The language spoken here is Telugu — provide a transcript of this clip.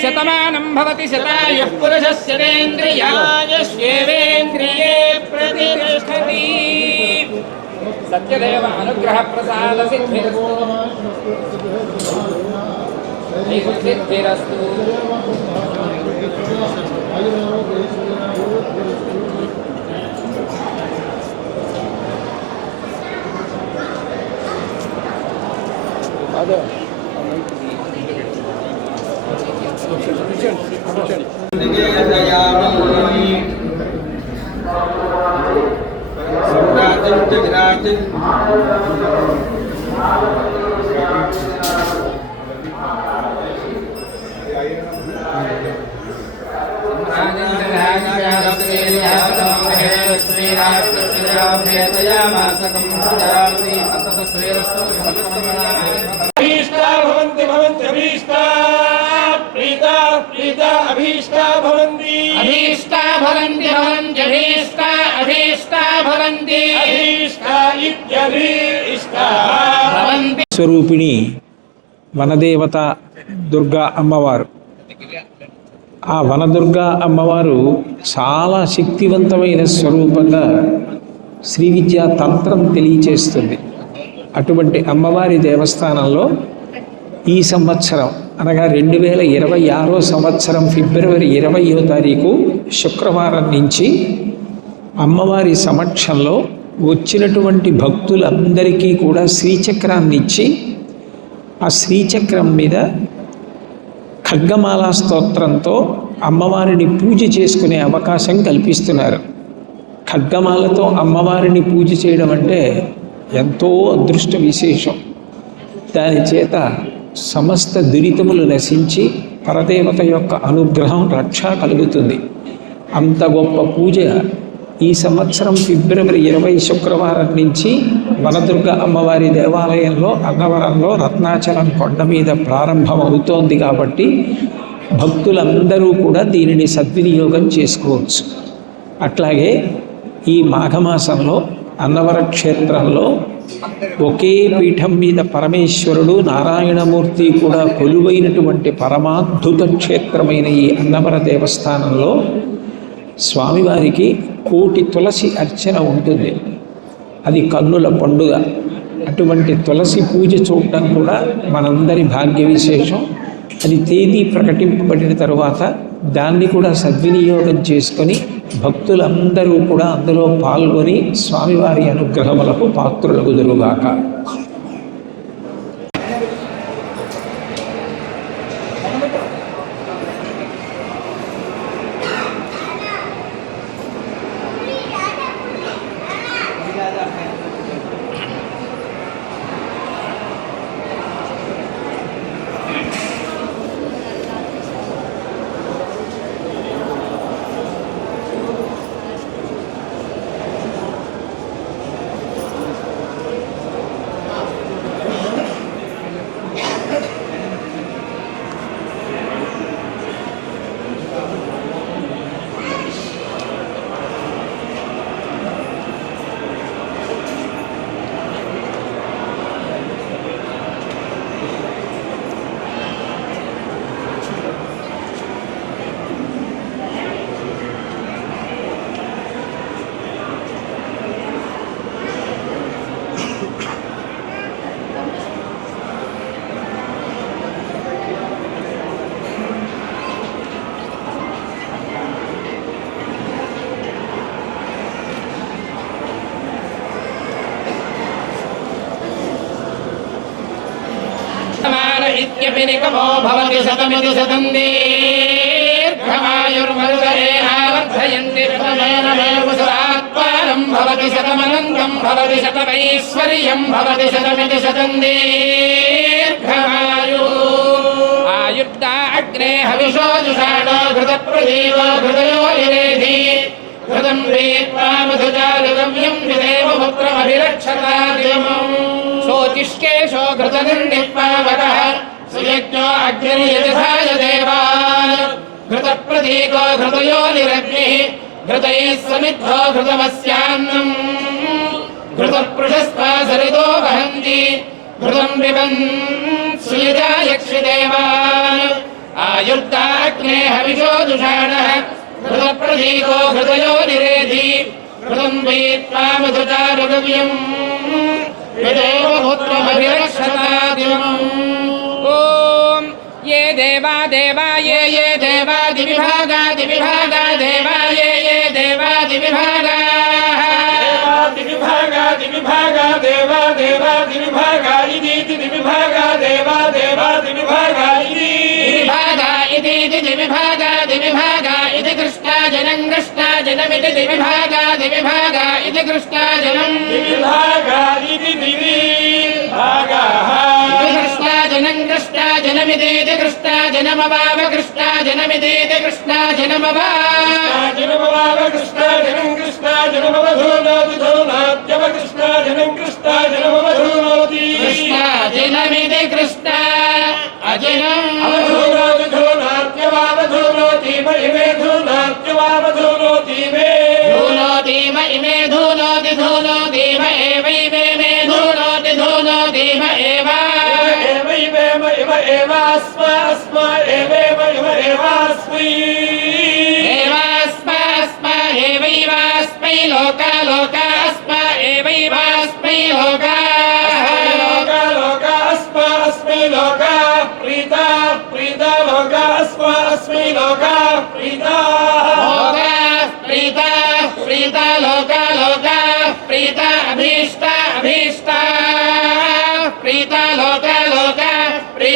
శతమానం భవతి శతాయుః పురుషస్యేంద్రియాయుష్యేవేంద్రియే ప్రతిష్టతి. సత్యదేవ అనుగ్రహ ప్రసాద సిద్ధిరస్తు. స్వరూపిణి వనదేవత దుర్గా అమ్మవారు. ఆ వనదుర్గా అమ్మవారు చాలా శక్తివంతమైన స్వరూపంగా శ్రీ విద్యా తంత్రం తెలియచేస్తుంది. అటువంటి అమ్మవారి దేవస్థానంలో ఈ సంవత్సరం అనగా 2026 సంవత్సరం ఫిబ్రవరి 20వ తారీఖు శుక్రవారం నుంచి అమ్మవారి సమక్షంలో వచ్చినటువంటి భక్తులందరికీ కూడా శ్రీచక్రాన్ని ఇచ్చి ఆ శ్రీచక్రం మీద ఖడ్గమాలా స్తోత్రంతో అమ్మవారిని పూజ చేసుకునే అవకాశం కల్పిస్తున్నారు. ఖడ్గమాలతో అమ్మవారిని పూజ చేయడం అంటే ఎంతో అదృష్ట విశేషం. దాని చేత సమస్త దురితములు నశించి పరదేవత యొక్క అనుగ్రహం రక్ష కలుగుతుంది. అంత గొప్ప పూజ ఈ సంవత్సరం ఫిబ్రవరి 20 శుక్రవారం నుంచి వనదుర్గ అమ్మవారి దేవాలయంలో అన్నవరంలో రత్నాచలం కొండ మీద ప్రారంభం అవుతోంది. కాబట్టి భక్తులందరూ కూడా దీనిని సద్వినియోగం చేసుకోవచ్చు. అట్లాగే ఈ మాఘమాసంలో అన్నవర క్షేత్రంలో ఒకే పీఠం మీద పరమేశ్వరుడు నారాయణమూర్తి కూడా కొలువైనటువంటి పరమాద్భుత క్షేత్రమైన ఈ అన్నవర దేవస్థానంలో స్వామివారికి 1,000,000 తులసి అర్చన ఉంటుంది. అది కన్నుల పండుగ. అటువంటి తులసి పూజ చూడటం కూడా మనందరి భాగ్య విశేషం. అది తేదీ ప్రకటింపబడిన తరువాత దాన్ని కూడా సద్వినియోగం చేసుకొని భక్తులందరూ కూడా అందులో పాల్గొని స్వామివారి అనుగ్రహములకు పాత్రులగుదురుగాక. इत्यपिनिकमो भवति शतमिति शतं दीर्घमायुर्मरुदरेणावर्धयन्ति शतमेनमेव सुरात्मानं भवति शतमनन्तं भवति शतमैश्वर्यं भवति शतमिति शतं दीर्घमायुः आयुर्दा अग्ने हविषो जुषाणो घृतप्रदीपो घृतयो विरेधि घृतं वेत्त्वा मधुचारुगम्यं विदेव पुत्रमभिरक्षता दिवमम् शोचिष्केशो घृतनिर्निपावकः सुयज्ञो अग्निर्यजधाय देवान् घृतप्रतीको घृतयोनिरग्निः घृतैः समिद्धो घृतमस्यान्नम् घृतपृषस्त्वा सरितो वहन्ति घृतं पिबन् सुयजा यक्षिदेवान् आयुर्दाग्ने हविषो जुषाणः घृतप्रतीको घृतयोनिरेधि घृतं वीत्वा मधुचारुगव्यम् विदेव पुत्रमभिरक्षतादिमम् ॐ ये देवा देवा ये देवादिविभागा दिविभागा देवा ये देवादिविभागा दिविभागा देवा दिविभागा इति दिविभागा देवा दिविभागा इति दिविभागा इति दिविभागा दिविभागा इति कृष्णाजनं कृष्णाजनमिति दिविभागा दिविभागा इति कृष्णाजनम् दिविभागा इति दिविभागाः कृष्णाजनं कृष्णाजनमिति कृष्णाजनमवाव कृष्णाजनमिति कृष्णाजनमवा कृष्णाजनं कृष्णाजनमवधूनोति धूनात्यव कृष्णाजनं कृष्णाजनमवधूनोति कृष्णाजनमिति कृष्णा अजनम् अवधूनोति धूनात्यवावधूनोति इमे धूनात्यवावधूनोति मे धूनोति म इमे धूनोति धूनोति म एवैवे मे धूनोति धूनोति म एव अस्मा एवेव इव एवास्मै एवास्मा एवैवास्मै लोका लोका अस्मा एवैवास्मै लोका अस्मै लोका प्रीता लोका अस्मै लोका प्रीता प्रीता लोका लोका प्रीता अभीष्टा अभीष्टा प्रीता लोका लोका प्रीता